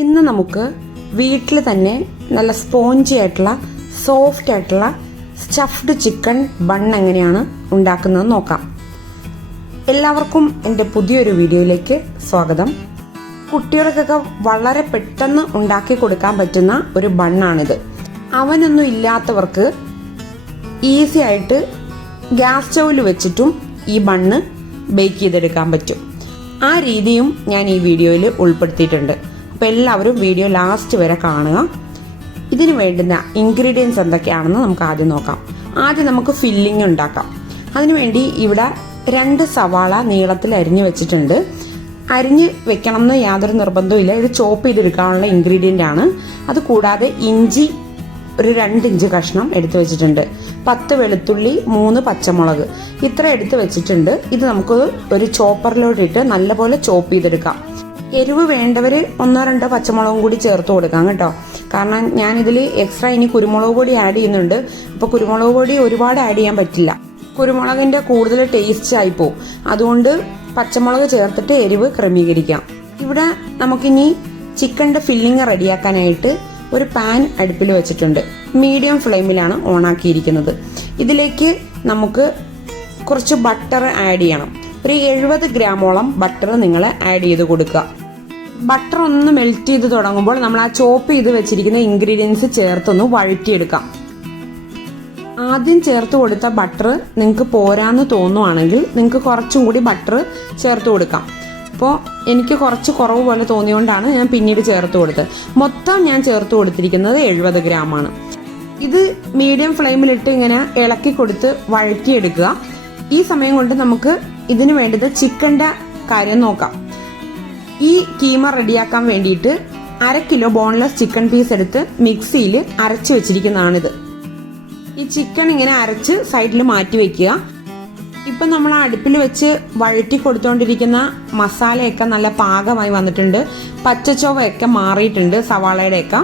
ഇന്ന് നമുക്ക് വീട്ടിൽ തന്നെ നല്ല സ്പോഞ്ചി ആയിട്ടുള്ള സോഫ്റ്റ് ആയിട്ടുള്ള സ്റ്റഫ്ഡ് ചിക്കൻ ബൺ എങ്ങനെയാണ് ഉണ്ടാക്കുന്നത് നോക്കാം. എല്ലാവർക്കും എൻ്റെ പുതിയൊരു വീഡിയോയിലേക്ക് സ്വാഗതം. കുട്ടികൾക്കൊക്കെ വളരെ പെട്ടെന്ന് ഉണ്ടാക്കി കൊടുക്കാൻ പറ്റുന്ന ഒരു ബണ്ണാണിത്. അവനൊന്നും ഇല്ലാത്തവർക്ക് ഈസി ആയിട്ട് ഗ്യാസ് സ്റ്റൗവിൽ വെച്ചിട്ടും ഈ ബണ്ണ് ബേക്ക് ചെയ്തെടുക്കാൻ പറ്റും. ആ രീതിയും ഞാൻ ഈ വീഡിയോയിൽ ഉൾപ്പെടുത്തിയിട്ടുണ്ട്. അപ്പോൾ എല്ലാവരും വീഡിയോ ലാസ്റ്റ് വരെ കാണുക. ഇതിന് വേണ്ടുന്ന ഇൻഗ്രീഡിയൻസ് എന്തൊക്കെയാണെന്ന് നമുക്ക് ആദ്യം നോക്കാം. ആദ്യം നമുക്ക് ഫില്ലിംഗ് ഉണ്ടാക്കാം. അതിനുവേണ്ടി ഇവിടെ 2 സവാള നീളത്തിൽ അരിഞ്ഞു വെച്ചിട്ടുണ്ട്. അരിഞ്ഞ് വെക്കണം എന്ന് യാതൊരു നിർബന്ധവും ഇല്ല. ഇത് ചോപ്പ് ചെയ്തെടുക്കാനുള്ള ഇൻഗ്രീഡിയൻ്റ് ആണ്. അത് കൂടാതെ ഇഞ്ചി ഒരു 2 ഇഞ്ച് കഷ്ണം എടുത്തു വെച്ചിട്ടുണ്ട്. 10 വെളുത്തുള്ളി, 3 പച്ചമുളക് ഇത്ര എടുത്ത് വെച്ചിട്ടുണ്ട്. ഇത് നമുക്ക് ഒരു ചോപ്പറിലോട്ടിട്ട് നല്ലപോലെ ചോപ്പ് ചെയ്തെടുക്കാം. എരിവ് വേണ്ടവർ 1-2 പച്ചമുളകും കൂടി ചേർത്ത് കൊടുക്കാം കേട്ടോ. കാരണം ഞാനിതിൽ എക്സ്ട്രാ ഇനി കുരുമുളക് പൊടി ആഡ് ചെയ്യുന്നുണ്ട്. അപ്പോൾ കുരുമുളക് പൊടി ഒരുപാട് ആഡ് ചെയ്യാൻ പറ്റില്ല. കുരുമുളകിൻ്റെ കൂടുതൽ ടേസ്റ്റ് ആയിപ്പോവും. അതുകൊണ്ട് പച്ചമുളക് ചേർത്തിട്ട് എരിവ് ക്രമീകരിക്കാം. ഇവിടെ നമുക്കിനി ചിക്കൻ്റെ ഫില്ലിങ് റെഡിയാക്കാനായിട്ട് ഒരു പാൻ അടുപ്പിൽ വെച്ചിട്ടുണ്ട്. മീഡിയം ഫ്ലെയിമിലാണ് ഓണാക്കിയിരിക്കുന്നത്. ഇതിലേക്ക് നമുക്ക് കുറച്ച് ബട്ടർ ആഡ് ചെയ്യണം. ഒരു 70 ഗ്രാമോളം ബട്ടർ നിങ്ങൾ ആഡ് ചെയ്ത് കൊടുക്കുക. ബട്ടർ ഒന്ന് മെൽറ്റ് ചെയ്ത് തുടങ്ങുമ്പോൾ നമ്മൾ ആ ചോപ്പ് ചെയ്ത് വെച്ചിരിക്കുന്ന ഇൻഗ്രീഡിയൻസ് ചേർത്തൊന്ന് വഴറ്റിയെടുക്കാം. ആദ്യം ചേർത്ത് കൊടുത്ത ബട്ടർ നിങ്ങൾക്ക് പോരാന്ന് തോന്നുവാണെങ്കിൽ നിങ്ങൾക്ക് കുറച്ചും കൂടി ബട്ടർ ചേർത്ത് കൊടുക്കാം. അപ്പോൾ എനിക്ക് കുറച്ച് കുറവ് പോലെ തോന്നിയോണ്ടാണ് ഞാൻ പിന്നീട് ചേർത്ത് കൊടുത്തത്. മൊത്തം ഞാൻ ചേർത്ത് കൊടുത്തിരിക്കുന്നത് 70 ഗ്രാമാണ്. ഇത് മീഡിയം ഫ്ലെയിമിലിട്ട് ഇങ്ങനെ ഇളക്കി കൊടുത്ത് വഴറ്റിയെടുക്കുക. ഈ സമയം കൊണ്ട് നമുക്ക് ഇതിന് വേണ്ടത് ചിക്കൻ്റെ കാര്യം നോക്കാം. ഈ കീമ റെഡിയാക്കാൻ വേണ്ടിയിട്ട് 1/2 കിലോ ബോൺലെസ് ചിക്കൻ പീസ് എടുത്ത് മിക്സിയിൽ അരച്ച് വെച്ചിരിക്കുന്നതാണിത്. ഈ ചിക്കൻ ഇങ്ങനെ അരച്ച് സൈഡിൽ മാറ്റി വെക്കുക. ഇപ്പം നമ്മൾ അടുപ്പിൽ വെച്ച് വഴറ്റി കൊടുത്തുകൊണ്ടിരിക്കുന്ന മസാലയൊക്കെ നല്ല പാകമായി വന്നിട്ടുണ്ട്. പച്ചച്ചോവയൊക്കെ മാറിയിട്ടുണ്ട് സവാളയുടെയൊക്കെ.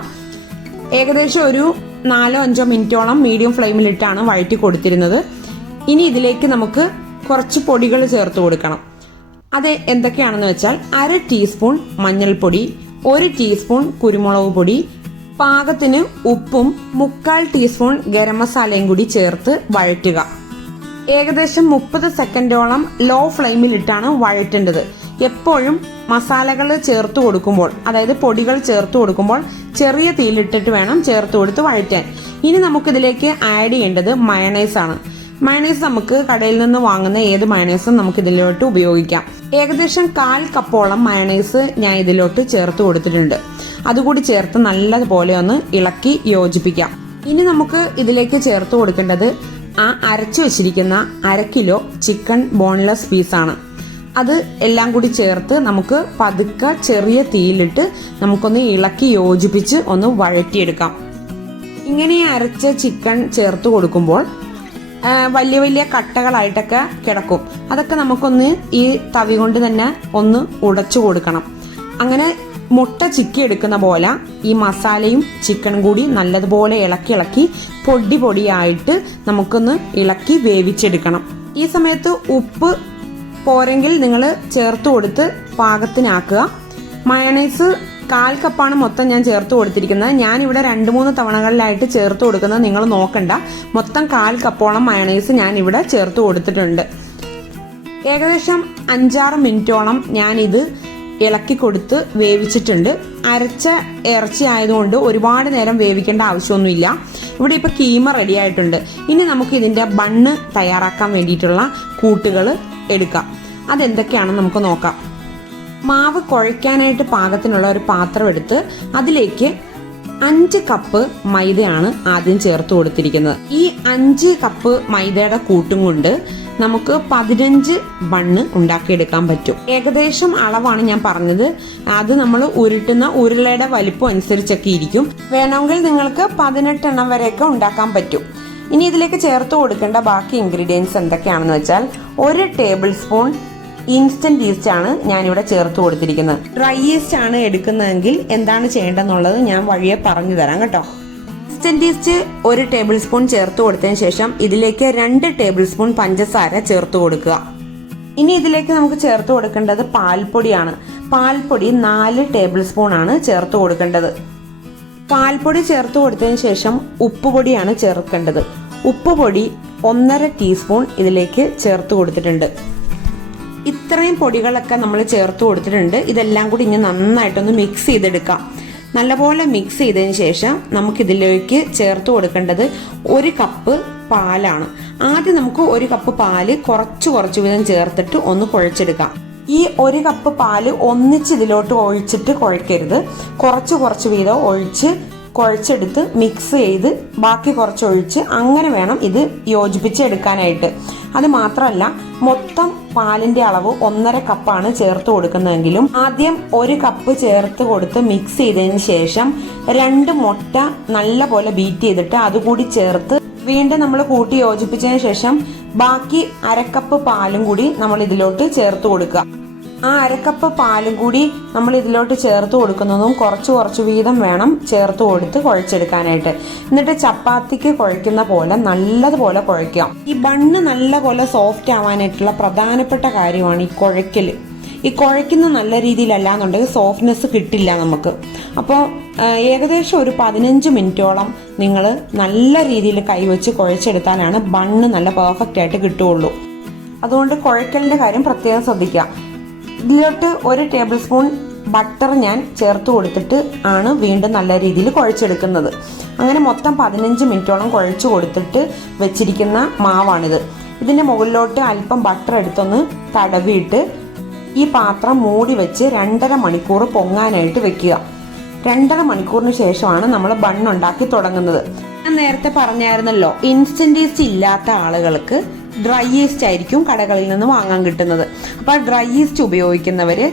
ഏകദേശം ഒരു 4-5 മിനിറ്റോളം മീഡിയം ഫ്ലെയിമിലിട്ടാണ് വഴറ്റി കൊടുത്തിരുന്നത്. ഇനി ഇതിലേക്ക് നമുക്ക് കുറച്ച് പൊടികൾ ചേർത്ത് കൊടുക്കണം. അത് എന്തൊക്കെയാണെന്ന് വെച്ചാൽ 1/2 ടീസ്പൂൺ മഞ്ഞൾപ്പൊടി, 1 ടീസ്പൂൺ കുരുമുളക് പൊടി, പാകത്തിന് ഉപ്പും 1/4 ടീസ്പൂൺ ഗരം മസാലയും കൂടി ചേർത്ത് വഴറ്റുക. ഏകദേശം 30 സെക്കൻഡോളം ലോ ഫ്ലെയിമിലിട്ടാണ് വഴറ്റേണ്ടത്. എപ്പോഴും മസാലകൾ ചേർത്ത് കൊടുക്കുമ്പോൾ, അതായത് പൊടികൾ ചേർത്ത് കൊടുക്കുമ്പോൾ ചെറിയ തീയിലിട്ടിട്ട് വേണം ചേർത്ത് കൊടുത്ത് വഴറ്റാൻ. ഇനി നമുക്കിതിലേക്ക് ആഡ് ചെയ്യേണ്ടത് മയണൈസ് ആണ്. മയണൈസ് നമുക്ക് കടയിൽ നിന്ന് വാങ്ങുന്ന ഏത് മയണൈസും നമുക്ക് ഇതിലോട്ട് ഉപയോഗിക്കാം. ഏകദേശം 1/4 കപ്പോളം മയണൈസ് ഞാൻ ഇതിലോട്ട് ചേർത്ത് കൊടുത്തിട്ടുണ്ട്. അതുകൂടി ചേർത്ത് നല്ലതുപോലെ ഒന്ന് ഇളക്കി യോജിപ്പിക്കാം. ഇനി നമുക്ക് ഇതിലേക്ക് ചേർത്ത് കൊടുക്കേണ്ടത് ആ അരച്ചു വെച്ചിരിക്കുന്ന 1/2 കിലോ ചിക്കൻ ബോൺലെസ് പീസാണ്. അത് എല്ലാം കൂടി ചേർത്ത് നമുക്ക് പതുക്കെ ചെറിയ തീയിലിട്ട് നമുക്കൊന്ന് ഇളക്കി യോജിപ്പിച്ച് ഒന്ന് വഴറ്റിയെടുക്കാം. ഇങ്ങനെ അരച്ച ചിക്കൻ ചേർത്ത് കൊടുക്കുമ്പോൾ വലിയ വലിയ കട്ടകളായിട്ടൊക്കെ കിടക്കും. അതൊക്കെ നമുക്കൊന്ന് ഈ തവി കൊണ്ട് തന്നെ ഒന്ന് ഉടച്ചു കൊടുക്കണം. അങ്ങനെ മുട്ട ചിക്കി എടുക്കുന്ന പോലെ ഈ മസാലയും ചിക്കനും കൂടി നല്ലതുപോലെ ഇളക്കി പൊടിയായിട്ട് നമുക്കൊന്ന് ഇളക്കി വേവിച്ചെടുക്കണം. ഈ സമയത്ത് ഉപ്പ് പോരെങ്കിൽ നിങ്ങൾ ചേർത്ത് കൊടുത്ത് പാകത്തിനാക്കുക. മയണൈസ് 1/4 കപ്പാണ് മൊത്തം ഞാൻ ചേർത്ത് കൊടുത്തിരിക്കുന്നത്. ഞാനിവിടെ 2-3 തവണകളിലായിട്ട് ചേർത്ത് കൊടുക്കുന്നത് നിങ്ങൾ നോക്കണ്ട. മൊത്തം 1/4 കപ്പോളം മയണൈസ് ഞാൻ ഇവിടെ ചേർത്ത് കൊടുത്തിട്ടുണ്ട്. ഏകദേശം 5-6 മിനിറ്റോളം ഞാനിത് ഇളക്കി കൊടുത്ത് വേവിച്ചിട്ടുണ്ട്. അരച്ച ഇറച്ചി ആയതുകൊണ്ട് ഒരുപാട് നേരം വേവിക്കേണ്ട ആവശ്യമൊന്നുമില്ല. ഇവിടെ ഇപ്പോൾ കീമ റെഡി ആയിട്ടുണ്ട്. ഇനി നമുക്ക് ഇതിൻ്റെ ബണ്ണ് തയ്യാറാക്കാൻ വേണ്ടിയിട്ടുള്ള കൂട്ടുകൾ എടുക്കാം. അതെന്തൊക്കെയാണെന്ന് നമുക്ക് നോക്കാം. മാവ് കുഴയ്ക്കാനായിട്ട് പാകത്തിനുള്ള ഒരു പാത്രം എടുത്ത് അതിലേക്ക് 5 കപ്പ് മൈദയാണ് ആദ്യം ചേർത്ത് കൊടുത്തിരിക്കുന്നത്. ഈ 5 കപ്പ് മൈദയുടെ കൂട്ടും കൊണ്ട് നമുക്ക് 15 ബണ്ണ് ഉണ്ടാക്കിയെടുക്കാൻ പറ്റും. ഏകദേശം അളവാണ് ഞാൻ പറഞ്ഞത്. അത് നമ്മൾ ഉരുട്ടുന്ന ഉരുളയുടെ വലിപ്പം അനുസരിച്ചൊക്കെ ഇരിക്കും. വേണമെങ്കിൽ നിങ്ങൾക്ക് 18 എണ്ണം വരെയൊക്കെ ഉണ്ടാക്കാൻ പറ്റും. ഇനി ഇതിലേക്ക് ചേർത്ത് കൊടുക്കേണ്ട ബാക്കി ഇൻഗ്രീഡിയൻസ് എന്തൊക്കെയാണെന്ന് വെച്ചാൽ 1 ടേബിൾ സ്പൂൺ ഇൻസ്റ്റന്റ് ഈസ്റ്റ് ആണ് ഞാനിവിടെ ചേർത്ത് കൊടുത്തിരിക്കുന്നത്. ഡ്രൈ ഈസ്റ്റ് ആണ് എടുക്കുന്നതെങ്കിൽ എന്താണ് ചെയ്യേണ്ടതെന്നുള്ളത് ഞാൻ വഴിയെ പറഞ്ഞു തരാം കേട്ടോ. ഇൻസ്റ്റന്റ് ഈസ്റ്റ് 1 ടേബിൾ സ്പൂൺ ചേർത്ത് കൊടുത്തതിന് ശേഷം ഇതിലേക്ക് 2 ടേബിൾ സ്പൂൺ പഞ്ചസാര ചേർത്ത് കൊടുക്കുക. ഇനി ഇതിലേക്ക് നമുക്ക് ചേർത്ത് കൊടുക്കേണ്ടത് പാൽപ്പൊടിയാണ്. പാൽപ്പൊടി 4 ടേബിൾ സ്പൂൺ ആണ് ചേർത്ത് കൊടുക്കേണ്ടത്. പാൽപ്പൊടി ചേർത്ത് കൊടുത്തതിന് ശേഷം ഉപ്പുപൊടിയാണ് ചേർക്കേണ്ടത്. ഉപ്പുപൊടി 1.5 ടീസ്പൂൺ ഇതിലേക്ക് ചേർത്ത് കൊടുത്തിട്ടുണ്ട്. ഇത്രയും പൊടികളൊക്കെ നമ്മൾ ചേർത്ത് കൊടുത്തിട്ടുണ്ട്. ഇതെല്ലാം കൂടി ഇങ്ങനെ നന്നായിട്ടൊന്ന് മിക്സ് ചെയ്തെടുക്കാം. നല്ലപോലെ മിക്സ് ചെയ്തതിന് ശേഷം നമുക്കിതിലേക്ക് ചേർത്ത് കൊടുക്കേണ്ടത് 1 കപ്പ് പാലാണ്. ആദ്യം നമുക്ക് 1 കപ്പ് പാല് കുറച്ച് വീതം ചേർത്തിട്ട് ഒന്ന് കുഴച്ചെടുക്കാം. ഈ 1 കപ്പ് പാല് ഒന്നിച്ച് ഇതിലോട്ട് ഒഴിച്ചിട്ട് കുഴക്കരുത്. കുറച്ച് വീതം ഒഴിച്ച് കുഴച്ചെടുത്ത് മിക്സ് ചെയ്ത് ബാക്കി കുറച്ചൊഴിച്ച് അങ്ങനെ വേണം ഇത് യോജിപ്പിച്ചെടുക്കാനായിട്ട്. അത് മാത്രമല്ല, മൊത്തം പാലിന്റെ അളവ് 1.5 കപ്പാണ് ചേർത്ത് കൊടുക്കുന്നതെങ്കിലും ആദ്യം 1 കപ്പ് ചേർത്ത് കൊടുത്ത് മിക്സ് ചെയ്തതിന് ശേഷം 2 മുട്ട നല്ല പോലെ ബീറ്റ് ചെയ്തിട്ട് അതുകൂടി ചേർത്ത് വീണ്ടും നമ്മൾ കൂട്ടി യോജിപ്പിച്ചതിന് ശേഷം ബാക്കി 1/2 കപ്പ് പാലും കൂടി നമ്മൾ ഇതിലോട്ട് ചേർത്ത് കൊടുക്കുക. ആ 1/2 കപ്പ് പാലും കൂടി നമ്മൾ ഇതിലോട്ട് ചേർത്ത് കൊടുക്കുന്നതും കുറച്ച് വീതം വേണം ചേർത്ത് കൊടുത്ത് കുഴച്ചെടുക്കാനായിട്ട്. എന്നിട്ട് ചപ്പാത്തിക്ക് കുഴക്കുന്ന പോലെ നല്ലതുപോലെ കുഴയ്ക്കാം. ഈ ബണ്ണ് നല്ല പോലെ സോഫ്റ്റ് ആവാനായിട്ടുള്ള പ്രധാനപ്പെട്ട കാര്യമാണ് ഈ കുഴയ്ക്കൽ. ഈ കുഴയ്ക്കുന്ന നല്ല രീതിയിലല്ല എന്നുണ്ടെങ്കിൽ സോഫ്റ്റ്നെസ് കിട്ടില്ല നമുക്ക്. അപ്പോൾ ഏകദേശം ഒരു 15 മിനിറ്റോളം നിങ്ങൾ നല്ല രീതിയിൽ കൈവച്ച് കുഴച്ചെടുത്താലാണ് ബണ്ണ് നല്ല പെർഫെക്റ്റ് ആയിട്ട് കിട്ടുകയുള്ളൂ. അതുകൊണ്ട് കുഴയ്ക്കലിന്റെ കാര്യം പ്രത്യേകം ശ്രദ്ധിക്കുക. ഇതിലോട്ട് 1 ടേബിൾ സ്പൂൺ ബട്ടർ ഞാൻ ചേർത്ത് കൊടുത്തിട്ട് ആണ് വീണ്ടും നല്ല രീതിയിൽ കുഴച്ചെടുക്കുന്നത്. അങ്ങനെ മൊത്തം 15 മിനിറ്റോളം കുഴച്ചു കൊടുത്തിട്ട് വെച്ചിരിക്കുന്ന മാവാണിത്. ഇതിന്റെ മുകളിലോട്ട് അല്പം ബട്ടർ എടുത്തൊന്ന് തടവിയിട്ട് ഈ പാത്രം മൂടി വെച്ച് 2.5 മണിക്കൂർ പൊങ്ങാനായിട്ട് വെക്കുക. 2.5 മണിക്കൂറിന് ശേഷമാണ് നമ്മൾ ബണ്ണുണ്ടാക്കി തുടങ്ങുന്നത്. ഞാൻ നേരത്തെ പറഞ്ഞായിരുന്നല്ലോ, ഇൻസ്റ്റന്റ് ഈസ്റ്റ് ഇല്ലാത്ത ആളുകൾക്ക് ഡ്രൈ ഈസ്റ്റ് ആയിരിക്കും കടകളിൽ നിന്ന് വാങ്ങാൻ കിട്ടുന്നത്. അപ്പോൾ ഡ്രൈ ഈസ്റ്റ് ഉപയോഗിക്കുന്നവര്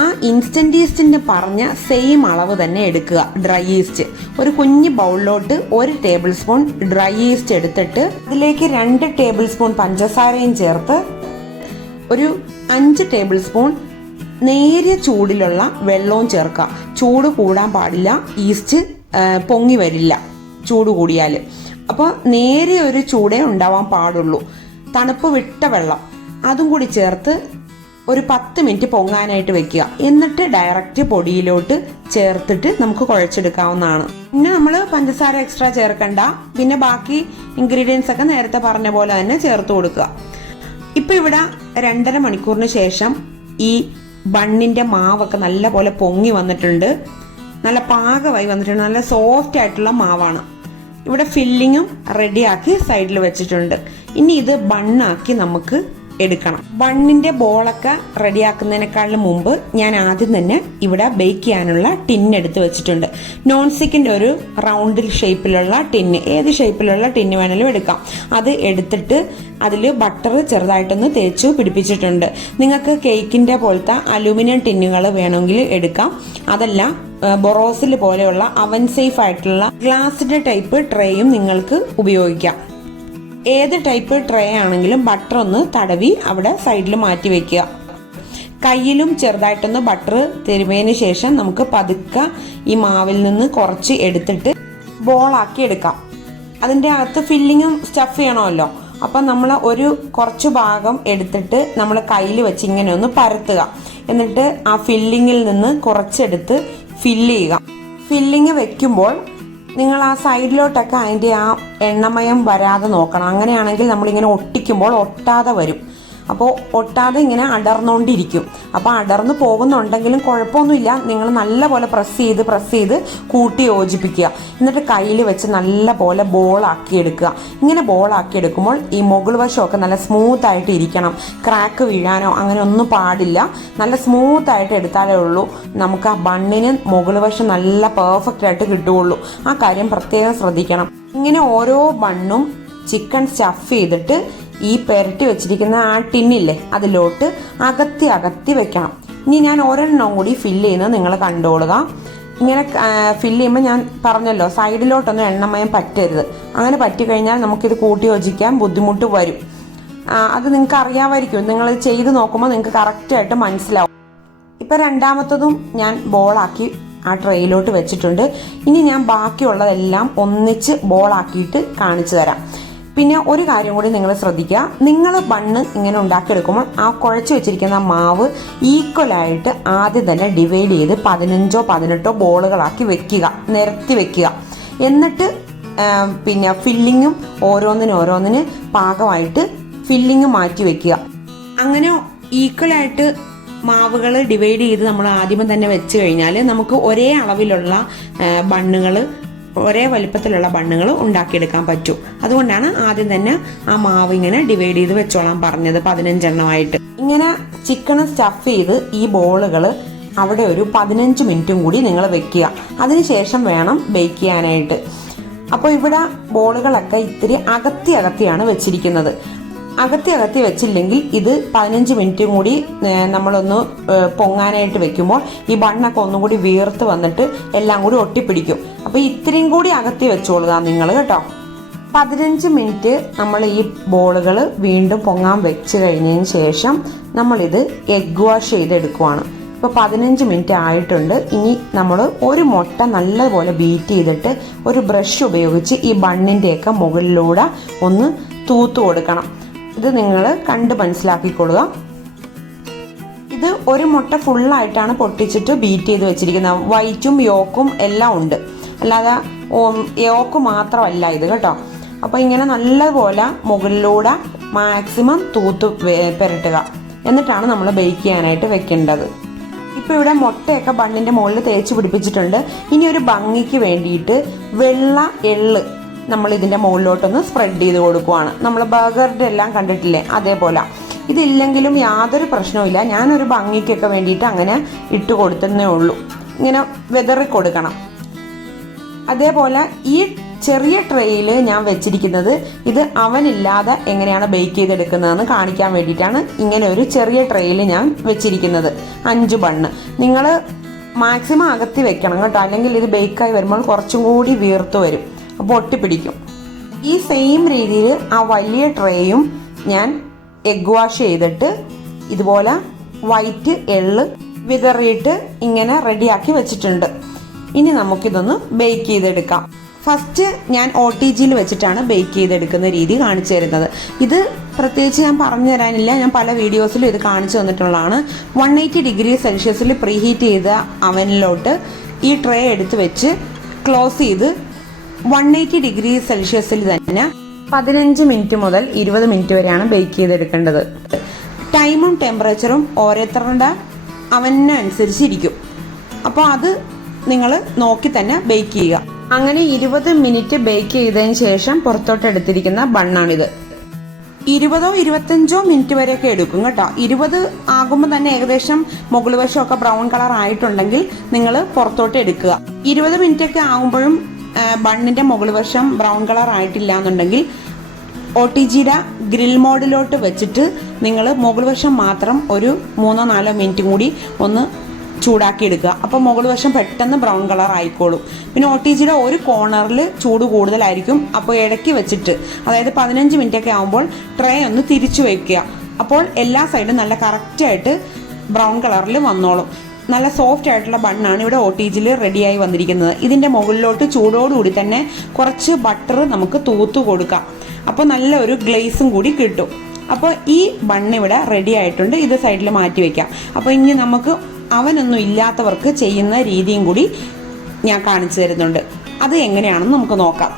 ആ ഇൻസ്റ്റന്റ് ഈസ്റ്റിന്റെ പറഞ്ഞ സെയിം അളവ് തന്നെ എടുക്കുക. ഡ്രൈ ഈസ്റ്റ് ഒരു കുഞ്ഞു ബൗളിലോട്ട് 1 ടേബിൾ സ്പൂൺ ഡ്രൈ ഈസ്റ്റ് എടുത്തിട്ട് അതിലേക്ക് 2 ടേബിൾ സ്പൂൺ പഞ്ചസാരയും ചേർത്ത് ഒരു 5 ടേബിൾ സ്പൂൺ നേരിയ ചൂടിലുള്ള വെള്ളവും ചേർക്കുക. ചൂട് കൂടാൻ പാടില്ല, ഈസ്റ്റ് പൊങ്ങി വരില്ല ചൂട് കൂടിയാൽ. അപ്പോൾ നേരിയ ഒരു ചൂടേ ഉണ്ടാവാൻ പാടുള്ളൂ. തണുപ്പ് വിട്ട വെള്ളം അതും കൂടി ചേർത്ത് ഒരു 10 മിനിറ്റ് പൊങ്ങാനായിട്ട് വെക്കുക. എന്നിട്ട് ഡയറക്റ്റ് പൊടിയിലോട്ട് ചേർത്തിട്ട് നമുക്ക് കുഴച്ചെടുക്കാവുന്നതാണ്. പിന്നെ നമ്മൾ പഞ്ചസാര എക്സ്ട്രാ ചേർക്കണ്ട. പിന്നെ ബാക്കി ഇൻഗ്രീഡിയൻസ് ഒക്കെ നേരത്തെ പറഞ്ഞ പോലെ തന്നെ ചേർത്ത് കൊടുക്കുക. ഇപ്പൊ ഇവിടെ 2.5 മണിക്കൂറിന് ശേഷം ഈ ബണ്ണിന്റെ മാവൊക്കെ നല്ല പോലെ പൊങ്ങി വന്നിട്ടുണ്ട്. നല്ല പാകമായി വന്നിട്ടുണ്ട്. നല്ല സോഫ്റ്റ് ആയിട്ടുള്ള മാവാണ്. ഇവിടെ ഫില്ലിങ്ങും റെഡിയാക്കി സൈഡിൽ വെച്ചിട്ടുണ്ട്. ഇനി ഇത് ബണ്ണാക്കി നമുക്ക് എടുക്കണം. ബണ്ണിന്റെ ബോളൊക്കെ റെഡിയാക്കുന്നതിനേക്കാളും മുമ്പ് ഞാൻ ആദ്യം തന്നെ ഇവിടെ ബേക്ക് ചെയ്യാനുള്ള ടിന്ന് എടുത്ത് വെച്ചിട്ടുണ്ട്. നോൺ സ്റ്റിക്കിന്റെ ഒരു റൗണ്ട് ഷേപ്പിലുള്ള ടിന്ന്, ഏത് ഷേപ്പിലുള്ള ടിന്ന് വേണമെങ്കിലും എടുക്കാം. അത് എടുത്തിട്ട് അതിൽ ബട്ടർ ചെറുതായിട്ടൊന്ന് തേച്ചു പിടിപ്പിച്ചിട്ടുണ്ട്. നിങ്ങൾക്ക് കേക്കിന്റെ പോലത്തെ അലൂമിനിയം ടിന്നുകൾ വേണമെങ്കിൽ എടുക്കാം. അതല്ല ബൊറോസിൽ പോലെയുള്ള അവൻ സേഫ് ആയിട്ടുള്ള ഗ്ലാസിന്റെ ടൈപ്പ് ട്രേയും നിങ്ങൾക്ക് ഉപയോഗിക്കാം. ഏത് ടൈപ്പ് ട്രേ ആണെങ്കിലും ബട്ടർ ഒന്ന് തടവി അവിടെ സൈഡിൽ മാറ്റി വെക്കുക. കയ്യിലും ചെറുതായിട്ടൊന്ന് ബട്ടർ തിരുമിയതിന് ശേഷം നമുക്ക് പതുക്കെ ഈ മാവിൽ നിന്ന് കുറച്ച് എടുത്തിട്ട് ബോളാക്കി എടുക്കാം. അതിൻ്റെ അകത്ത് ഫില്ലിങ്ങും സ്റ്റഫ് ചെയ്യണമല്ലോ. അപ്പം നമ്മൾ ഒരു കുറച്ച് ഭാഗം എടുത്തിട്ട് നമ്മൾ കയ്യിൽ വെച്ച് ഇങ്ങനെ ഒന്ന് പരത്തുക. എന്നിട്ട് ആ ഫില്ലിങ്ങിൽ നിന്ന് കുറച്ചെടുത്ത് ഫില്ല് ചെയ്യുക. ഫില്ലിങ് വെക്കുമ്പോൾ നിങ്ങൾ ആ സൈഡിലോട്ടൊക്കെ അതിൻ്റെ ആ എണ്ണമയം വരാതെ നോക്കണം. അങ്ങനെയാണെങ്കിൽ നമ്മളിങ്ങനെ ഒട്ടിക്കുമ്പോൾ ഒട്ടാതെ വരും. അപ്പോൾ ഒട്ടാതെ ഇങ്ങനെ അടർന്നുകൊണ്ടിരിക്കും. അപ്പോൾ അടർന്നു പോകുന്നുണ്ടെങ്കിലും കുഴപ്പമൊന്നുമില്ല. നിങ്ങൾ നല്ലപോലെ പ്രസ് ചെയ്ത് കൂട്ടി യോജിപ്പിക്കുക. എന്നിട്ട് കയ്യിൽ വെച്ച് നല്ല പോലെ ബോളാക്കി എടുക്കുക. ഇങ്ങനെ ബോളാക്കി എടുക്കുമ്പോൾ ഈ മുകൾ വശമൊക്കെ നല്ല സ്മൂത്തായിട്ട് ഇരിക്കണം. ക്രാക്ക് വീഴാനോ അങ്ങനെ ഒന്നും പാടില്ല. നല്ല സ്മൂത്തായിട്ട് എടുത്താലേ ഉള്ളൂ നമുക്ക് ആ ബണ്ണിന് മുകൾ വശം നല്ല പെർഫെക്റ്റ് ആയിട്ട് കിട്ടുകയുള്ളൂ. ആ കാര്യം പ്രത്യേകം ശ്രദ്ധിക്കണം. ഇങ്ങനെ ഓരോ ബണ്ണും ചിക്കൻ സ്റ്റഫ് ചെയ്തിട്ട് ഈ പെരട്ടി വെച്ചിരിക്കുന്ന ആ ടിന്നില്ലേ അതിലോട്ട് അകത്തി വെക്കണം. ഇനി ഞാൻ ഒരെണ്ണം കൂടി ഫില്ല് ചെയ്യുന്നത് നിങ്ങൾ കണ്ടോളുക. ഇങ്ങനെ ഫില്ല് ചെയ്യുമ്പോൾ ഞാൻ പറഞ്ഞല്ലോ സൈഡിലോട്ടൊന്നും എണ്ണമയം പറ്റരുത്. അങ്ങനെ പറ്റിക്കഴിഞ്ഞാൽ നമുക്കിത് കൂട്ടി യോജിക്കാൻ ബുദ്ധിമുട്ട് വരും. അത് നിങ്ങൾക്ക് അറിയാമായിരിക്കും. നിങ്ങൾ ചെയ്ത് നോക്കുമ്പോൾ നിങ്ങൾക്ക് കറക്റ്റായിട്ട് മനസ്സിലാവും. ഇപ്പം രണ്ടാമത്തതും ഞാൻ ബോളാക്കി ആ ട്രേയിലോട്ട് വെച്ചിട്ടുണ്ട്. ഇനി ഞാൻ ബാക്കിയുള്ളതെല്ലാം ഒന്നിച്ച് ബോളാക്കിയിട്ട് കാണിച്ചു തരാം. പിന്നെ ഒരു കാര്യം കൂടി നിങ്ങൾ ശ്രദ്ധിക്കുക, നിങ്ങൾ ബണ്ണ് ഇങ്ങനെ ഉണ്ടാക്കിയെടുക്കുമ്പോൾ ആ കുഴച്ച് വെച്ചിരിക്കുന്ന മാവ് ഈക്വലായിട്ട് ആദ്യം തന്നെ ഡിവൈഡ് ചെയ്ത് 15-18 ബോളുകളാക്കി വെക്കുക, നിരത്തി വെക്കുക. എന്നിട്ട് പിന്നെ ഫില്ലിങ്ങും ഓരോന്നിന് പാകമായിട്ട് ഫില്ലിങ് മാറ്റി വെക്കുക. അങ്ങനെ ഈക്വലായിട്ട് മാവുകൾ ഡിവൈഡ് ചെയ്ത് നമ്മൾ ആദ്യമേ തന്നെ വെച്ച് കഴിഞ്ഞാൽ നമുക്ക് ഒരേ അളവിലുള്ള ബണ്ണുകൾ, ഒരേ വലിപ്പത്തിലുള്ള ബണ്ണുകൾ ഉണ്ടാക്കിയെടുക്കാൻ പറ്റും. അതുകൊണ്ടാണ് ആദ്യം തന്നെ ആ മാവ് ഇങ്ങനെ ഡിവൈഡ് ചെയ്ത് വെച്ചോളാൻ പറഞ്ഞത്, 15 എണ്ണമായിട്ട്. ഇങ്ങനെ ചിക്കൻ സ്റ്റഫ് ചെയ്ത് ഈ ബോളുകൾ അവിടെ ഒരു 15 മിനിറ്റും കൂടി നിങ്ങൾ വെക്കുക. അതിനുശേഷം വേണം ബേക്ക് ചെയ്യാനായിട്ട്. അപ്പോൾ ഇവിടെ ബോളുകളൊക്കെ ഇത്തിരി അകത്തിയാണ് വെച്ചിരിക്കുന്നത്. അകത്തി വെച്ചില്ലെങ്കിൽ ഇത് 15 മിനിറ്റും കൂടി നമ്മളൊന്ന് പൊങ്ങാനായിട്ട് വെക്കുമ്പോൾ ഈ ബണ്ണൊക്കെ ഒന്നും കൂടി വീർത്ത് വന്നിട്ട് എല്ലാം കൂടി ഒട്ടിപ്പിടിക്കും. അപ്പോൾ ഇത്രയും കൂടി അകത്തി വെച്ചോളുക നിങ്ങൾ കേട്ടോ. 15 മിനിറ്റ് നമ്മൾ ഈ ബോളുകൾ വീണ്ടും പൊങ്ങാൻ വെച്ച് കഴിഞ്ഞതിന് ശേഷം നമ്മളിത് എഗ് വാഷ് ചെയ്തെടുക്കുവാണ്. ഇപ്പോൾ 15 മിനിറ്റ് ആയിട്ടുണ്ട്. ഇനി നമ്മൾ ഒരു മുട്ട നല്ലപോലെ ബീറ്റ് ചെയ്തിട്ട് ഒരു ബ്രഷ് ഉപയോഗിച്ച് ഈ ബണ്ണിൻ്റെയൊക്കെ മുകളിലൂടെ ഒന്ന് തൂത്ത് കൊടുക്കണം. ഇത് നിങ്ങൾ കണ്ട് മനസ്സിലാക്കിക്കൊള്ളുക. ഇത് ഒരു മുട്ട ഫുള്ളായിട്ടാണ് പൊട്ടിച്ചിട്ട് ബീറ്റ് ചെയ്ത് വെച്ചിരിക്കുന്നത്. വൈറ്റും യോക്കും എല്ലാം ഉണ്ട്, അല്ലാതെ യോക്ക് മാത്രമല്ല ഇത് കേട്ടോ. അപ്പോൾ ഇങ്ങനെ നല്ലപോലെ മുകളിലൂടെ മാക്സിമം തൂത്ത് പുരട്ടുക. എന്നിട്ടാണ് നമ്മൾ ബേക്ക് ചെയ്യാനായിട്ട് വെക്കേണ്ടത്. ഇപ്പോൾ ഇവിടെ മുട്ടയൊക്കെ ബണ്ണിൻ്റെ മുകളിൽ തേച്ച് പിടിപ്പിച്ചിട്ടുണ്ട്. ഇനി ഒരു ഭംഗിക്ക് വേണ്ടിയിട്ട് വെള്ള എള്ള് നമ്മൾ ഇതിൻ്റെ മുകളിലോട്ടൊന്ന് സ്പ്രെഡ് ചെയ്ത് കൊടുക്കുവാണ്. നമ്മൾ ബർഗറിൻ്റെ എല്ലാം കണ്ടിട്ടില്ലേ, അതേപോലെ. ഇതില്ലെങ്കിലും യാതൊരു പ്രശ്നവുമില്ല. ഞാനൊരു ഭംഗിക്കൊക്കെ വേണ്ടിയിട്ട് അങ്ങനെ ഇട്ട് കൊടുത്തതേ ഉള്ളൂ. ഇങ്ങനെ വെതറി കൊടുക്കണം. അതേപോലെ ഈ ചെറിയ ട്രേയിൽ ഞാൻ വെച്ചിരിക്കുന്നത് ഇത് അവനില്ലാതെ എങ്ങനെയാണ് ബേക്ക് ചെയ്തെടുക്കുന്നതെന്ന് കാണിക്കാൻ വേണ്ടിയിട്ടാണ് ഇങ്ങനെ ഒരു ചെറിയ ട്രേയിൽ ഞാൻ വെച്ചിരിക്കുന്നത്. 5 ബണ്ണ് നിങ്ങൾ മാക്സിമം അകത്തി വെക്കണം കേട്ടോ, അല്ലെങ്കിൽ ഇത് ബേക്കായി വരുമ്പോൾ കുറച്ചും കൂടി വീർത്ത് വരും, അപ്പോൾ ഒട്ടിപ്പിടിക്കും. ഈ സെയിം രീതിയിൽ ആ വലിയ ട്രേയും ഞാൻ എഗ് വാഷ് ചെയ്തിട്ട് ഇതുപോലെ വൈറ്റ് എള്ള് വിതറിയിട്ട് ഇങ്ങനെ റെഡിയാക്കി വെച്ചിട്ടുണ്ട്. ഇനി നമുക്കിതൊന്ന് ബേക്ക് ചെയ്തെടുക്കാം. ഫസ്റ്റ് ഞാൻ OTGയിൽ വെച്ചിട്ടാണ് ബേക്ക് ചെയ്തെടുക്കുന്ന രീതി കാണിച്ചു തരുന്നത്. ഇത് പ്രത്യേകിച്ച് ഞാൻ പറഞ്ഞു തരാനില്ല, ഞാൻ പല വീഡിയോസിലും ഇത് കാണിച്ചു തന്നിട്ടുള്ളതാണ്. 180 ഡിഗ്രി സെൽഷ്യസിൽ പ്രീഹീറ്റ് ചെയ്ത അവനിലോട്ട് ഈ ട്രേ എടുത്ത് വെച്ച് ക്ലോസ് ചെയ്ത് 180 ഡിഗ്രി സെൽഷ്യസിൽ തന്നെ 15 മിനിറ്റ് മുതൽ 20 മിനിറ്റ് വരെയാണ് ബേക്ക് ചെയ്തെടുക്കേണ്ടത്. ടൈമും ടെമ്പറേച്ചറും ഓരോരുത്തരുടെ അവനനുസരിച്ചിരിക്കും. അപ്പോൾ അത് നിങ്ങൾ നോക്കി തന്നെ ബേക്ക് ചെയ്യുക. അങ്ങനെ 20 മിനിറ്റ് ബേക്ക് ചെയ്തതിന് ശേഷം പുറത്തോട്ട് എടുത്തിരിക്കുന്ന ബണ്ണാണിത്. 20-25 മിനിറ്റ് വരെയൊക്കെ എടുക്കും കേട്ടോ. 20 ആകുമ്പോൾ തന്നെ ഏകദേശം മുകൾ വശമൊക്കെ ബ്രൗൺ കളർ ആയിട്ടുണ്ടെങ്കിൽ നിങ്ങൾ പുറത്തോട്ട് എടുക്കുക. 20 മിനിറ്റ് ഒക്കെ ആകുമ്പോഴും ബണ്ണിന്റെ മുകൾ വശം ബ്രൗൺ കളർ ആയിട്ടില്ല എന്നുണ്ടെങ്കിൽ OTGയുടെ ഗ്രിൽ മോഡിലോട്ട് വെച്ചിട്ട് നിങ്ങൾ മുകൾ വശം മാത്രം ഒരു 3-4 മിനിറ്റ് കൂടി ഒന്ന് ചൂടാക്കി എടുക്കുക. അപ്പോൾ മുകൾ വശം പെട്ടെന്ന് ബ്രൗൺ കളർ ആയിക്കോളും. പിന്നെ OTGയുടെ ഒരു കോർണറിൽ ചൂട് കൂടുതലായിരിക്കും. അപ്പോൾ ഇടയ്ക്ക് വെച്ചിട്ട്, അതായത് 15 മിനിറ്റ് ഒക്കെ ആകുമ്പോൾ ട്രേ ഒന്ന് തിരിച്ചു വയ്ക്കുക. അപ്പോൾ എല്ലാ സൈഡും നല്ല കറക്റ്റായിട്ട് ബ്രൗൺ കളറിൽ വന്നോളും. നല്ല സോഫ്റ്റ് ആയിട്ടുള്ള ബണ്ണാണ് ഇവിടെ OTGയിൽ റെഡിയായി വന്നിരിക്കുന്നത്. ഇതിൻ്റെ മുകളിലോട്ട് ചൂടോടുകൂടി തന്നെ കുറച്ച് ബട്ടർ നമുക്ക് തൂത്ത് കൊടുക്കാം. അപ്പോൾ നല്ല ഒരു ഗ്ലേസും കൂടി കിട്ടും. അപ്പോൾ ഈ ബണ്ണിവിടെ റെഡി ആയിട്ടുണ്ട്. ഇത് സൈഡിൽ മാറ്റി വയ്ക്കാം. അപ്പോൾ ഇനി നമുക്ക് അവനൊന്നും ഇല്ലാത്തവർക്ക് ചെയ്യുന്ന രീതിയും കൂടി ഞാൻ കാണിച്ചു തരുന്നുണ്ട്. അത് എങ്ങനെയാണെന്ന് നമുക്ക് നോക്കാം.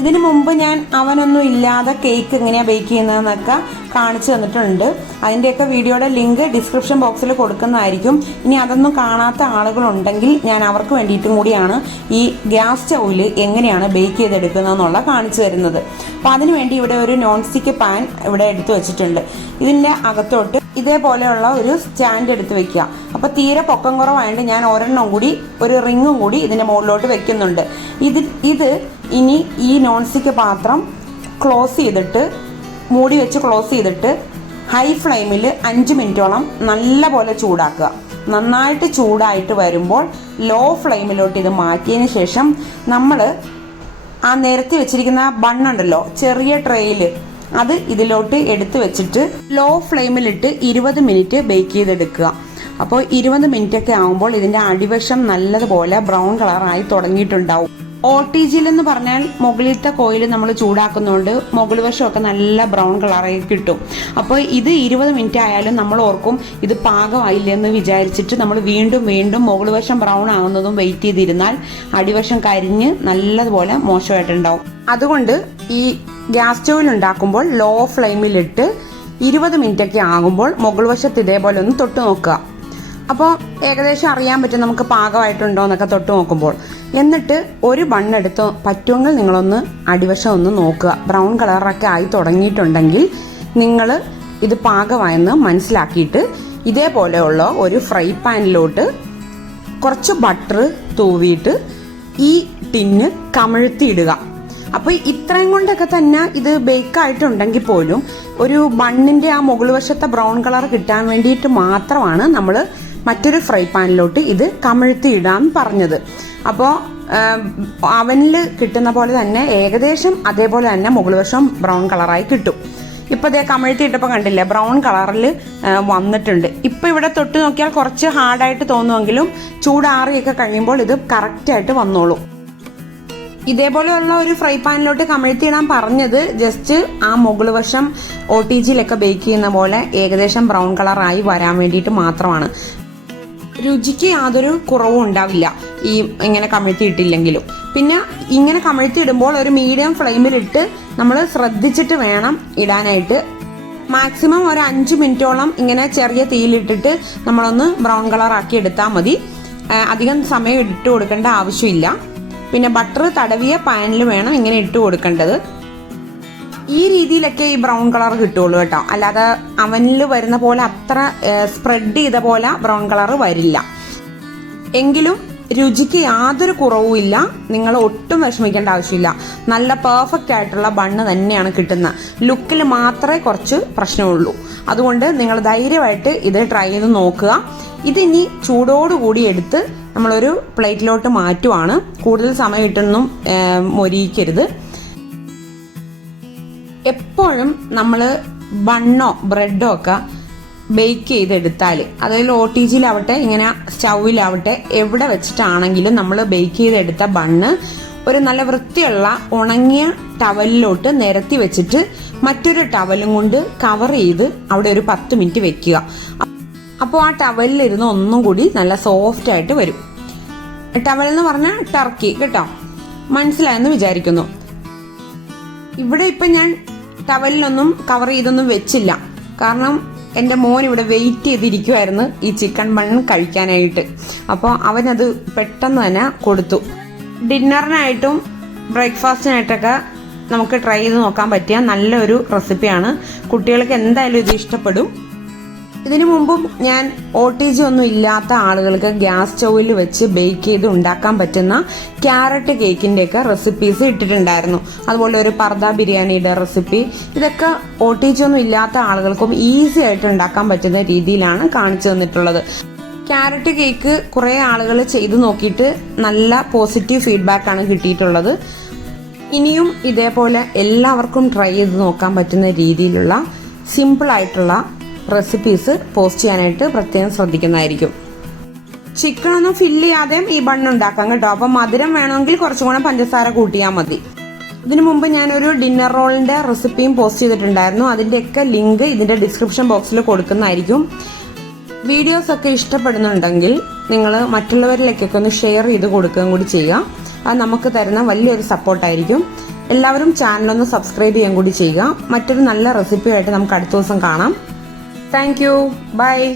ഇതിനു മുമ്പ് ഞാൻ അവനൊന്നും ഇല്ലാതെ കേക്ക് എങ്ങനെയാണ് ബേക്ക് ചെയ്യുന്നതെന്നൊക്കെ കാണിച്ചു തന്നിട്ടുണ്ട്. അതിൻ്റെയൊക്കെ വീഡിയോയുടെ ലിങ്ക് ഡിസ്ക്രിപ്ഷൻ ബോക്സിൽ കൊടുക്കുന്നതായിരിക്കും. ഇനി അതൊന്നും കാണാത്ത ആളുകളുണ്ടെങ്കിൽ ഞാൻ അവർക്ക് വേണ്ടിയിട്ടും കൂടിയാണ് ഈ ഗ്യാസ് സ്റ്റൗവിൽ എങ്ങനെയാണ് ബേക്ക് ചെയ്തെടുക്കുന്നതെന്നുള്ള കാണിച്ചു തരുന്നത്. അപ്പോൾ അതിനുവേണ്ടി ഇവിടെ ഒരു നോൺ സ്റ്റിക്ക് പാൻ ഇവിടെ എടുത്തു വെച്ചിട്ടുണ്ട്. ഇതിൻ്റെ അകത്തോട്ട് ഇതേപോലെയുള്ള ഒരു സ്റ്റാൻഡ് എടുത്ത് വെക്കുക. അപ്പോൾ തീരെ പൊക്കം കുറവായതുകൊണ്ട് ഞാൻ ഒരെണ്ണം കൂടി, ഒരു റിങ്ങും കൂടി ഇതിൻ്റെ മുകളിലോട്ട് വെക്കുന്നുണ്ട്. ഇത് ഇനി ഈ നോൺ സ്റ്റിക്ക് പാത്രം ക്ലോസ് ചെയ്തിട്ട്, മൂടി വെച്ച് ക്ലോസ് ചെയ്തിട്ട് ഹൈ ഫ്ലെയിമിൽ 5 മിനിറ്റോളം നല്ലപോലെ ചൂടാക്കുക. നന്നായിട്ട് ചൂടായിട്ട് വരുമ്പോൾ ലോ ഫ്ലെയിമിലോട്ട് ഇത് മാറ്റിയതിന് ശേഷം നമ്മൾ ആ നിരത്തി വെച്ചിരിക്കുന്ന ബണ്ണുണ്ടല്ലോ ചെറിയ ട്രേയിൽ, അത് ഇതിലോട്ട് എടുത്ത് വെച്ചിട്ട് ലോ ഫ്ലെയിമിലിട്ട് 20 മിനിറ്റ് ബേക്ക് ചെയ്തെടുക്കുക. അപ്പോൾ 20 മിനിറ്റ് ഒക്കെ ആകുമ്പോൾ ഇതിൻ്റെ അടിവശം നല്ലതുപോലെ ബ്രൗൺ കളറായി തുടങ്ങിയിട്ടുണ്ടാവും. OTG എന്ന് പറഞ്ഞാൽ മുകളിലത്തെ കോയിൽ നമ്മൾ ചൂടാക്കുന്നതുകൊണ്ട് മുകൾ വശമൊക്കെ നല്ല ബ്രൗൺ കളറായി കിട്ടും. അപ്പോൾ ഇത് 20 മിനിറ്റ് ആയാലും നമ്മൾ ഓർക്കും ഇത് പാകമായില്ലെന്ന് വിചാരിച്ചിട്ട് നമ്മൾ വീണ്ടും വീണ്ടും മുകൾ വശം ബ്രൗൺ ആകുന്നതും വെയിറ്റ് ചെയ്തിരുന്നാൽ അടിവശം കരിഞ്ഞ് നല്ലതുപോലെ മോശമായിട്ടുണ്ടാവും. അതുകൊണ്ട് ഈ ഗ്യാസ് സ്റ്റൗവിൽ ഉണ്ടാക്കുമ്പോൾ ലോ ഫ്ലെയിമിലിട്ട് 20 മിനിറ്റ് ഒക്കെ ആകുമ്പോൾ മുകൾ വശത്ത് ഇതേപോലെ ഒന്ന് തൊട്ട് നോക്കുക. അപ്പോൾ ഏകദേശം അറിയാൻ പറ്റും നമുക്ക് പാകമായിട്ടുണ്ടോ എന്നൊക്കെ തൊട്ട് നോക്കുമ്പോൾ. എന്നിട്ട് ഒരു ബണ്ണെടുത്ത് പറ്റുമെങ്കിൽ നിങ്ങളൊന്ന് അടിവശം ഒന്ന് നോക്കുക. ബ്രൗൺ കളറൊക്കെ ആയി തുടങ്ങിയിട്ടുണ്ടെങ്കിൽ നിങ്ങൾ ഇത് പാകമായെന്ന് മനസ്സിലാക്കിയിട്ട് ഇതേപോലെയുള്ള ഒരു ഫ്രൈ പാനിലോട്ട് കുറച്ച് ബട്ടർ തൂവിയിട്ട് ഈ ടിന്ന് കമിഴ്ത്തിയിടുക. അപ്പോൾ ഇത്രയും കൊണ്ടൊക്കെ തന്നെ ഇത് ബേക്കായിട്ടുണ്ടെങ്കിൽ പോലും ഒരു ബണ്ണിന്റെ ആ മുകൾ വശത്തെ ബ്രൗൺ കളർ കിട്ടാൻ വേണ്ടിയിട്ട് മാത്രമാണ് നമ്മൾ മറ്റൊരു ഫ്രൈ പാനിലോട്ട് ഇത് കമിഴ്ത്തിയിടാൻ പറഞ്ഞത്. അപ്പോൾ അവനിൽ കിട്ടുന്ന പോലെ തന്നെ ഏകദേശം അതേപോലെ തന്നെ മുകൾ വശം ബ്രൗൺ കളറായി കിട്ടും. ഇപ്പോൾ ഇതേ കമിഴ്ത്തിയിട്ടപ്പോൾ കണ്ടില്ലേ ബ്രൗൺ കളറിൽ വന്നിട്ടുണ്ട്. ഇപ്പോൾ ഇവിടെ തൊട്ട് നോക്കിയാൽ കുറച്ച് ഹാർഡായിട്ട് തോന്നുമെങ്കിലും ചൂടാറിയൊക്കെ കഴിയുമ്പോൾ ഇത് കറക്റ്റായിട്ട് വന്നോളൂ. ഇതേപോലെയുള്ള ഒരു ഫ്രൈ പാനിലോട്ട് കമിഴ്ത്തിയിടാൻ പറഞ്ഞത് ജസ്റ്റ് ആ മുകൾ വശം OTGയിലൊക്കെ ബേക്ക് ചെയ്യുന്ന പോലെ ഏകദേശം ബ്രൗൺ കളറായി വരാൻ വേണ്ടിയിട്ട് മാത്രമാണ്. രുചിക്ക് യാതൊരു കുറവും ഉണ്ടാവില്ല ഈ ഇങ്ങനെ കമിഴ്ത്തിയിട്ടില്ലെങ്കിലും. പിന്നെ ഇങ്ങനെ കമിഴ്ത്തിയിടുമ്പോൾ ഒരു മീഡിയം ഫ്ലെയിമിലിട്ട് നമ്മൾ ശ്രദ്ധിച്ചിട്ട് വേണം ഇടാനായിട്ട്. മാക്സിമം ഒരു 5 മിനിറ്റോളം ഇങ്ങനെ ചെറിയ തീയിലിട്ടിട്ട് നമ്മളൊന്ന് ബ്രൗൺ കളർ ആക്കി എടുത്താൽ മതി. അധികം സമയം ഇട്ട് കൊടുക്കേണ്ട ആവശ്യമില്ല. പിന്നെ ബട്ടർ തടവിയ പാനിൽ വേണം ഇങ്ങനെ ഇട്ട് കൊടുക്കേണ്ടത്. ഈ രീതിയിലൊക്കെ ഈ ബ്രൗൺ കളർ കിട്ടുള്ളൂ കേട്ടോ. അല്ലാതെ അവനിൽ വരുന്ന പോലെ അത്ര സ്പ്രെഡ് ചെയ്ത പോലെ ബ്രൗൺ കളർ വരില്ല. എങ്കിലും രുചിക്ക് യാതൊരു കുറവുമില്ല. നിങ്ങൾ ഒട്ടും വിഷമിക്കേണ്ട ആവശ്യമില്ല. നല്ല പെർഫെക്റ്റ് ആയിട്ടുള്ള ബണ്ണ് തന്നെയാണ് കിട്ടുന്നത്. ലുക്കിൽ മാത്രമേ കുറച്ച് പ്രശ്നമുള്ളൂ. അതുകൊണ്ട് നിങ്ങൾ ധൈര്യമായിട്ട് ഇത് ട്രൈ ചെയ്ത് നോക്കുക. ഇതിനി ചൂടോടുകൂടി എടുത്ത് നമ്മളൊരു പ്ലേറ്റിലോട്ട് മാറ്റുവാണ്. കൂടുതൽ സമയം ഇട്ടൊന്നും മൊരിയിക്കരുത്. എപ്പോഴും നമ്മൾ ബണ്ണോ ബ്രെഡോ ഒക്കെ ബേക്ക് ചെയ്തെടുത്താൽ, അതായത് OTGയിലാവട്ടെ ഇങ്ങനെ സ്റ്റൗവിലാവട്ടെ എവിടെ വെച്ചിട്ടാണെങ്കിലും നമ്മൾ ബേക്ക് ചെയ്തെടുത്ത ബണ്ണ് ഒരു നല്ല വൃത്തിയുള്ള ഉണങ്ങിയ ടവലിലോട്ട് നിരത്തി വെച്ചിട്ട് മറ്റൊരു ടവലും കൊണ്ട് കവർ ചെയ്ത് അവിടെ ഒരു 10 മിനിറ്റ് വെക്കുക. അപ്പോൾ ആ ടവലിലിരുന്ന് ഒന്നും കൂടി നല്ല സോഫ്റ്റ് ആയിട്ട് വരും. ടവൽ എന്ന് പറഞ്ഞാൽ ടർക്കി കേട്ടോ. മനസ്സിലായെന്ന് വിചാരിക്കുന്നു. ഇവിടെ ഇപ്പം ഞാൻ ടവലിലൊന്നും കവർ ചെയ്തൊന്നും വെച്ചില്ല. കാരണം എൻ്റെ മോൻ ഇവിടെ വെയിറ്റ് ചെയ്തിരിക്കുമായിരുന്നു ഈ ചിക്കൻ ബൺ കഴിക്കാനായിട്ട്. അപ്പോൾ അവനത് പെട്ടെന്ന് തന്നെ കൊടുത്തു. ഡിന്നറിനായിട്ടും ബ്രേക്ക്ഫാസ്റ്റിനായിട്ടൊക്കെ നമുക്ക് ട്രൈ ചെയ്ത് നോക്കാൻ പറ്റിയ നല്ലൊരു റെസിപ്പിയാണ്. കുട്ടികൾക്ക് എന്തായാലും ഇത് ഇഷ്ടപ്പെടും. ഇതിനു മുമ്പും ഞാൻ OTG ഒന്നും ഇല്ലാത്ത ആളുകൾക്ക് ഗ്യാസ് സ്റ്റൗവിൽ വെച്ച് ബേക്ക് ചെയ്ത് ഉണ്ടാക്കാൻ പറ്റുന്ന ക്യാരറ്റ് കേക്കിന്റെ ഒക്കെ റെസിപ്പീസ് ഇട്ടിട്ടുണ്ടായിരുന്നു. അതുപോലെ ഒരു പർദ ബിരിയാണിയുടെ റെസിപ്പി. ഇതൊക്കെ OTG ഒന്നും ഇല്ലാത്ത ആളുകൾക്കും ഈസി ആയിട്ട് ഉണ്ടാക്കാൻ പറ്റുന്ന രീതിയിലാണ് കാണിച്ചു തന്നിട്ടുള്ളത്. ക്യാരറ്റ് കേക്ക് കുറെ ആളുകൾ ചെയ്തു നോക്കിയിട്ട് നല്ല പോസിറ്റീവ് ഫീഡ്ബാക്ക് ആണ് കിട്ടിയിട്ടുള്ളത്. ഇനിയും ഇതേപോലെ എല്ലാവർക്കും ട്രൈ ചെയ്ത് നോക്കാൻ പറ്റുന്ന രീതിയിലുള്ള സിമ്പിൾ ആയിട്ടുള്ള റെസിപ്പീസ് പോസ്റ്റ് ചെയ്യാനായിട്ട് പ്രത്യേകം ശ്രദ്ധിക്കുന്നതായിരിക്കും. ചിക്കൻ ഒന്നും ഫില്ല് ചെയ്യാതെയും ഈ ബണ്ണ് ഉണ്ടാക്കാം കേട്ടോ. അപ്പം മധുരം വേണമെങ്കിൽ കുറച്ചും കൂടെ പഞ്ചസാര കൂട്ടിയാൽ മതി. ഇതിനു മുമ്പ് ഞാനൊരു ഡിന്നർ റോളിന്റെ റെസിപ്പിയും പോസ്റ്റ് ചെയ്തിട്ടുണ്ടായിരുന്നു. അതിന്റെയൊക്കെ ലിങ്ക് ഇതിന്റെ ഡിസ്ക്രിപ്ഷൻ ബോക്സിൽ കൊടുക്കുന്നതായിരിക്കും. വീഡിയോസ് ഒക്കെ ഇഷ്ടപ്പെടുന്നുണ്ടെങ്കിൽ നിങ്ങൾ മറ്റുള്ളവരിലേക്കൊക്കെ ഒന്ന് ഷെയർ ചെയ്ത് കൊടുക്കുകയും കൂടി ചെയ്യുക. അത് നമുക്ക് തരുന്ന വലിയൊരു സപ്പോർട്ടായിരിക്കും. എല്ലാവരും ചാനലൊന്ന് സബ്സ്ക്രൈബ് ചെയ്യാൻ കൂടി ചെയ്യുക. മറ്റൊരു നല്ല റെസിപ്പിയായിട്ട് നമുക്ക് അടുത്ത ദിവസം കാണാം. Thank you. Bye.